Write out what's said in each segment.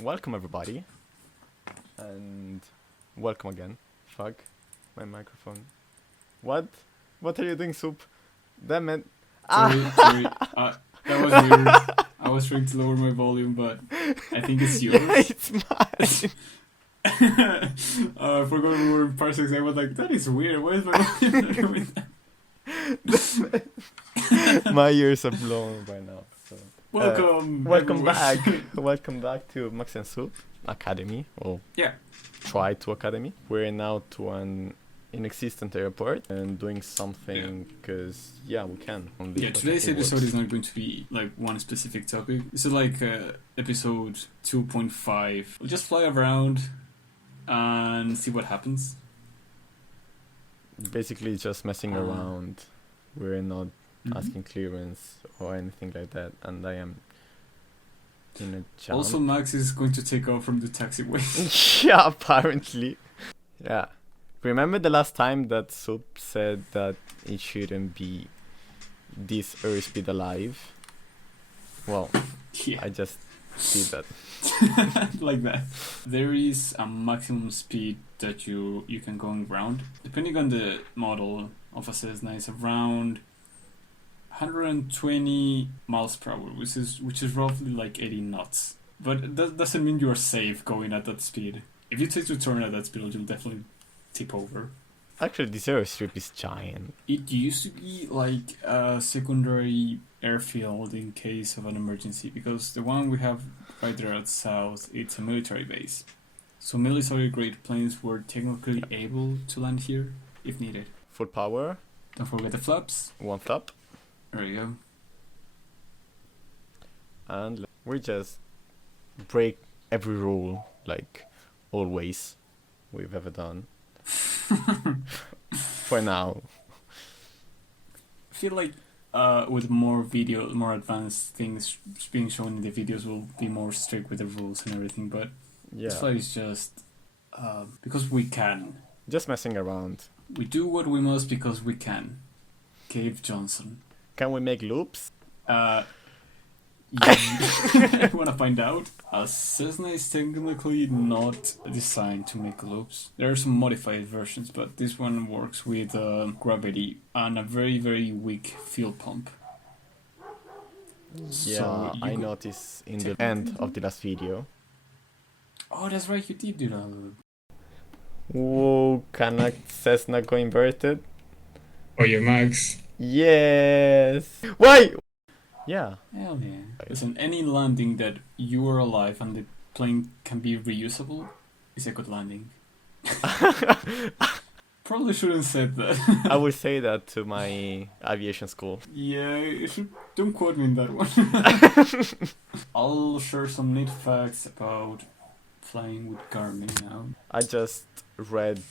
Welcome everybody, and welcome again. Fuck, my microphone. What? What are you doing, Soup? Damn it. Sorry. That was weird. I was trying to lower my volume, but I think it's yours. Yeah, it's mine. I forgot we were in parsecs. I was like, that is weird. Why is my volume not doing that? My ears are blown by now. So. Welcome Welcome everyone. back. Welcome back to Max and Soup Academy, or Yeah. try to Academy. We're now to an inexistent airport and doing something because we can. Yeah, today's episode is not going to be like one specific topic. This is like episode 2.5. We'll just fly around and see what happens. Basically just messing around. We're not asking clearance or anything like that, and I am in a jump. Also, Max is going to take off from the taxiway. Yeah, apparently. Yeah. Remember the last time that Soup said that it shouldn't be this airspeed alive? Well, Yeah. I just did that. Like that. There is a maximum speed that you can go around. Depending on the model of a Cessna, it's around 120 miles per hour, which is roughly like 80 knots. But that doesn't mean you are safe going at that speed. If you take to turn at that speed, you'll definitely tip over. Actually, this airstrip is giant. It used to be like a secondary airfield in case of an emergency, because the one we have right there at south, it's a military base. So military-grade planes were technically able to land here if needed. Full power, Don't forget the flaps. one flap, There you go. and we just break every rule, like always, we've ever done. For now. I feel like with more advanced things being shown in the videos, we'll be more strict with the rules and everything. But Yeah. this flight is just because we can. Just messing around. We do what we must because we can. Cave Johnson. Can we make loops? You want to find out? A Cessna is technically not designed to make loops. There are some modified versions, but this one works with gravity and a very, very weak fuel pump. Yeah, So you I go- noticed in the end of the last video. Oh, that's right, you did do that. Whoa, can a Cessna go inverted? Oh, yeah, Max. Yes! Why? Yeah. Hell yeah. Listen, any landing that you are alive and the plane can be reusable is a good landing. Probably shouldn't have said that. I would say that to my aviation school. Yeah, you should. Don't quote me in that one. I'll share some neat facts about flying with Garmin now. I just read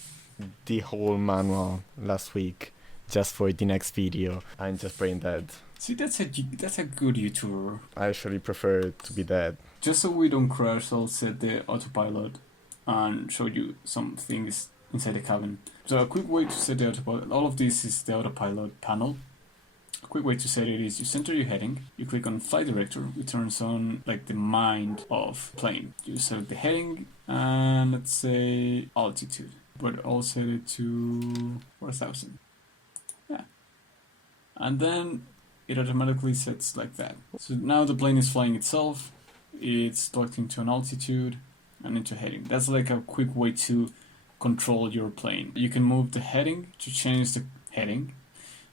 the whole manual last week just for the next video. I'm just brain dead. See, that's a good YouTuber. I actually prefer to be dead. Just so we don't crash, I'll set the autopilot and show you some things inside the cabin. So a quick way to set the autopilot, all of this is the autopilot panel. A quick way to set it is you center your heading, you click on flight director, it turns on like the mind of plane. You select the heading and let's say altitude, but I'll set it to 4,000. Yeah. And then it automatically sets like that. So now the plane is flying itself, it's locked into an altitude and into heading. That's like a quick way to control your plane. You can move the heading to change the heading,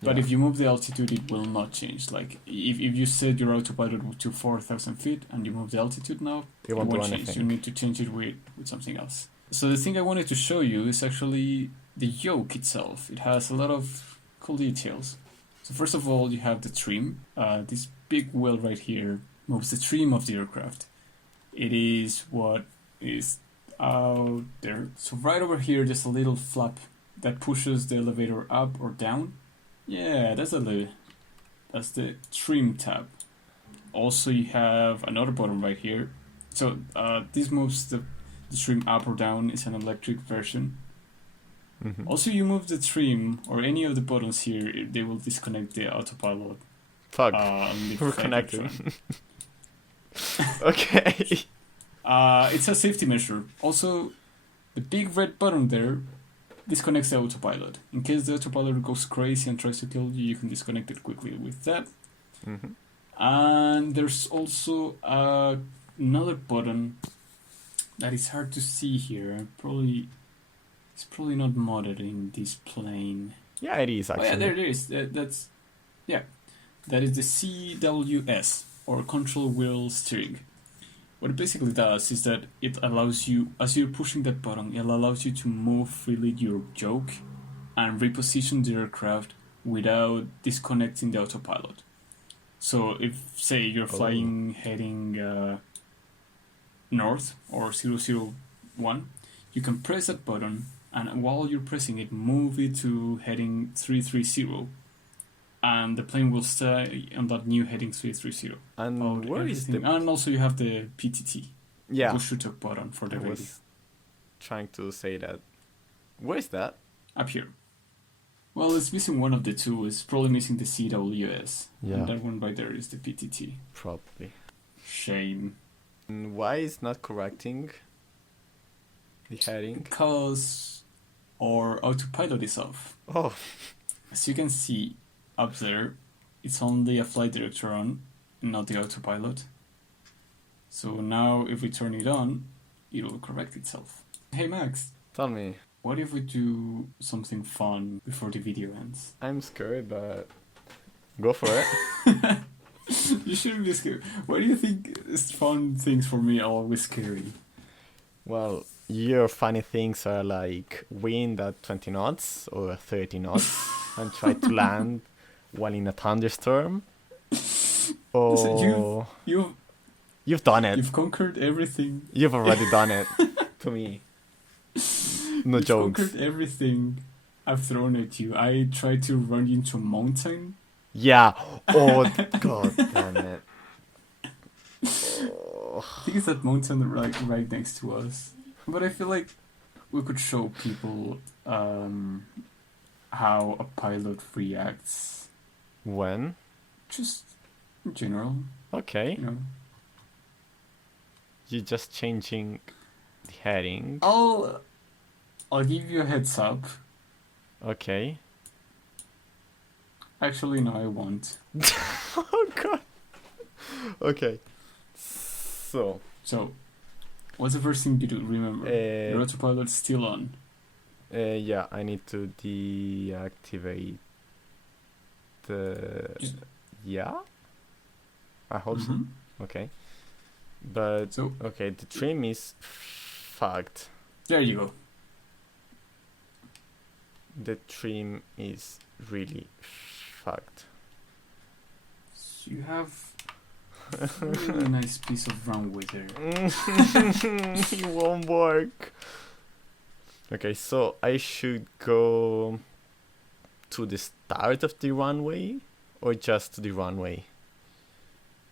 but if you move the altitude, it will not change. Like if you set your autopilot to 4,000 feet and you move the altitude now, it won't do change. anything. You need to change it with something else. So the thing I wanted to show you is actually the yoke itself. It has a lot of cool details. So first of all, you have the trim. This big wheel right here moves the trim of the aircraft. It is what is out there. So right over here, there's a little flap that pushes the elevator up or down. Yeah, that's the trim tab. Also, you have another button right here. So this moves the trim up or down. It's an electric version. Mhm. Also, you move the trim or any of the buttons here, they will disconnect the autopilot. Fuck. And the We're flight connected. control. Okay. It's a safety measure. Also, the big red button there disconnects the autopilot. In case the autopilot goes crazy and tries to kill you, you can disconnect it quickly with that. Mm-hmm. And there's also another button that is hard to see here. It's probably not modded in this plane. Yeah, it is Oh actually. yeah, there it is. That is the CWS, or Control Wheel Steering. What it basically does is that it allows you, as you're pushing that button, it allows you to move freely your yoke and reposition the aircraft without disconnecting the autopilot. So if, say, you're flying heading north or 001, you can press that button, and while you're pressing it, move it to heading 330, and the plane will stay on that new heading 330. And where is the... And also you have the PTT, Yeah, push to talk button for the I radio. was trying to say that. Where is that? Up here. Well, it's missing one of the two. It's probably missing the CWS. Yeah. And that one right there is the PTT. Probably. Shame. And why is not correcting the heading? Because our autopilot is off. Oh, As you can see up there, it's only a flight director on, not the autopilot. So now if we turn it on, it will correct itself. Hey Max, tell me. what if we do something fun before the video ends? I'm scared, but go for it. You shouldn't be scared. Why do you think fun things for me are always scary? Well, your funny things are like wind at 20 knots or 30 knots and try to land while in a thunderstorm. Or Listen, you've done it. You've conquered everything. You've already done it to me. No You've jokes. conquered everything I've thrown at you. I tried to run you into a mountain. Yeah. Oh, god damn it. Oh. I think it's that mountain right next to us. But I feel like we could show people how a pilot reacts. When? Just in general, Okay. you know. You're just changing the heading. I'll give you a heads up. Okay. Actually, no, I won't. Oh god. Okay. So, So, what's the first thing you do? Remember, your autopilot's still on. yeah, I need to deactivate the... Just- Yeah? I hope so. Mhm. Okay. But, So, okay, the trim is fucked. there you go. The trim is really fucked. So you have a really nice piece of runway there. It won't work. Okay, so I should go to the start of the runway or just to the runway?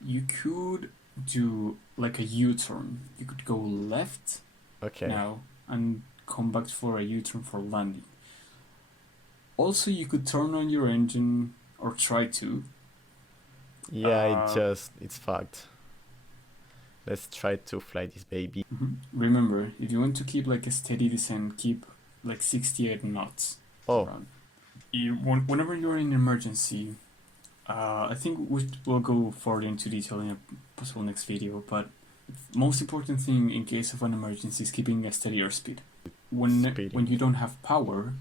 You could do like a U-turn. You could go left Okay. now and come back for a U-turn for landing. Also, you could turn on your engine or try to. Yeah, it's fucked. Let's try to fly this baby. Remember, if you want to keep like a steady descent, keep like 68 knots. Oh, Around. Whenever you're in emergency, I think we'll go further into detail in a possible next video, but most important thing in case of an emergency is keeping a steady airspeed. When you don't have power,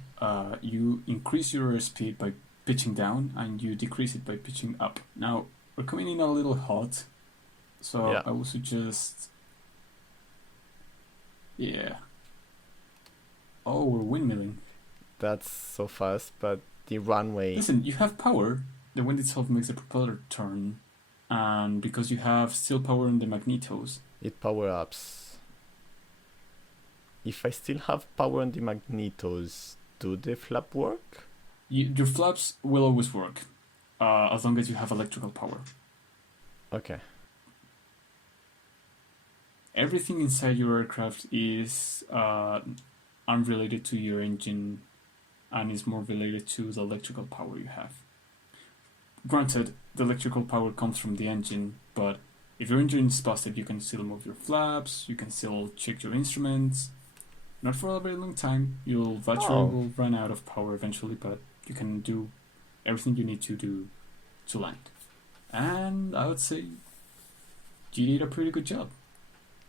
you increase your airspeed by pitching down and you decrease it by pitching up. Now, we're coming in a little hot, so Yeah. I would suggest... Yeah. Oh, we're windmilling. that's so fast, but the runway... Listen, you have power. The wind itself makes the propeller turn, and because you have still power in the magnetos, It power-ups. If I still have power on the magnetos, do the flap work? your flaps will always work, as long as you have electrical power. Okay. Everything inside your aircraft is unrelated to your engine and is more related to the electrical power you have. Granted, the electrical power comes from the engine, but If your engine is busted, you can still move your flaps, you can still check your instruments. Not for a very long time. Your battery will run out of power eventually, but you can do everything you need to do to land. And I would say you did a pretty good job.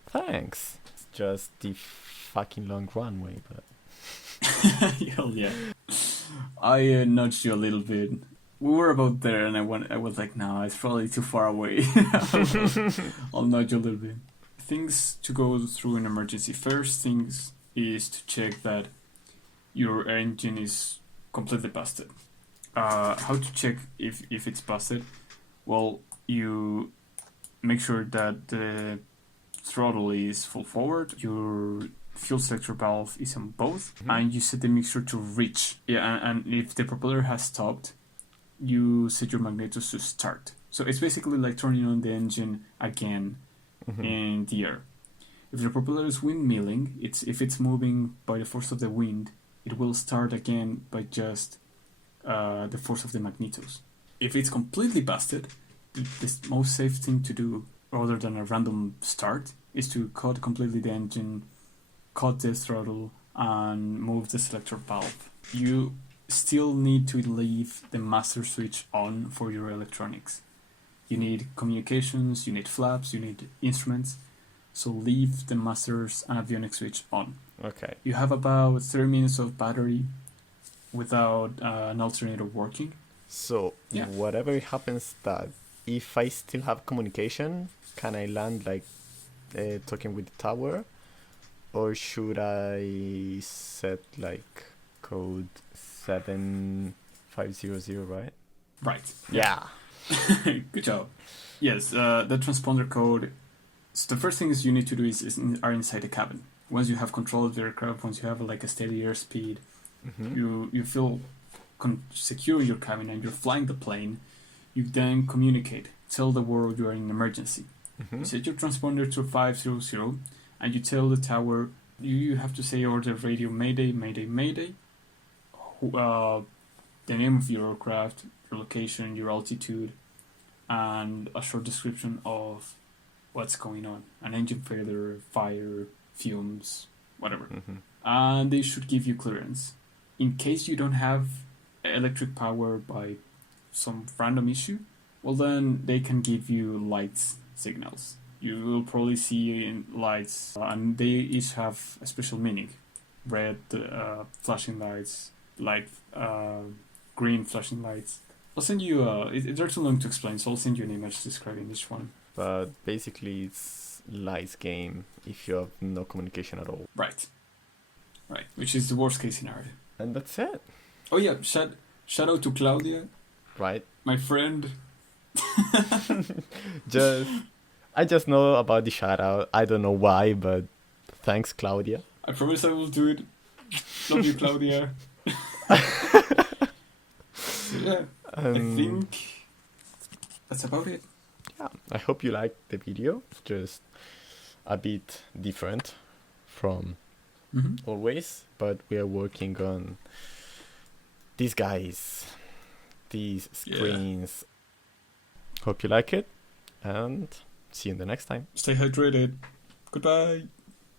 Thanks. It's just the fucking long runway, but... Hell yeah. I nudged you a little bit. We were about there, and I was like, no, it's probably too far away. I'll nudge you a little bit. Things to go through in emergency. First things is to check that your engine is completely busted. How to check if it's busted? Well, you make sure that the throttle is full forward, your fuel selector valve is on both, and you set the mixture to reach. Yeah, and if the propeller has stopped, you set your magnetos to start. So it's basically like turning on the engine again in the air. If the propeller is windmilling, if it's moving by the force of the wind, it will start again by just the force of the magnetos. If it's completely busted, the most safe thing to do, other than a random start, is to cut completely the engine, cut the throttle, and move the selector valve. You still need to leave the master switch on for your electronics. You need communications, you need flaps, you need instruments. So leave the masters and avionics switch on. Okay. You have about 30 minutes of battery without an alternator working. So whatever happens, that if I still have communication, can I land like talking with the tower, or should I set like code 7500, right? Right. Yeah. Good job. Yes, the transponder code. So the first thing is you need to do are inside the cabin. Once you have control of the aircraft, once you have like a steady airspeed, you feel secure in your cabin and you're flying the plane, you then communicate. Tell the world you are in an emergency. You set your transponder to 500 and you tell the tower, you have to say over the radio, Mayday, Mayday, Mayday. The name of your aircraft, your location, your altitude, and a short description of what's going on. An engine failure, fire, fumes, whatever. And they should give you clearance. In case you don't have electric power by some random issue, well then they can give you lights signals. You will probably see in lights, and they each have a special meaning. Red flashing lights, like green flashing lights. I'll send you, they're too long to explain, so I'll send you an image describing each one. But basically it's lights game if you have no communication at all. Right, which is the worst case scenario. And that's it. Oh yeah, shout out to Claudia. Right. My friend. I just know about the shout out. I don't know why, but thanks, Claudia. I promise I will do it. Love you, Claudia. So yeah, I think that's about it. Yeah, I hope you liked the video. Just a bit different from always, but we are working on these guys, these screens. Hope you like it, and see you in the next time. Stay hydrated. Goodbye.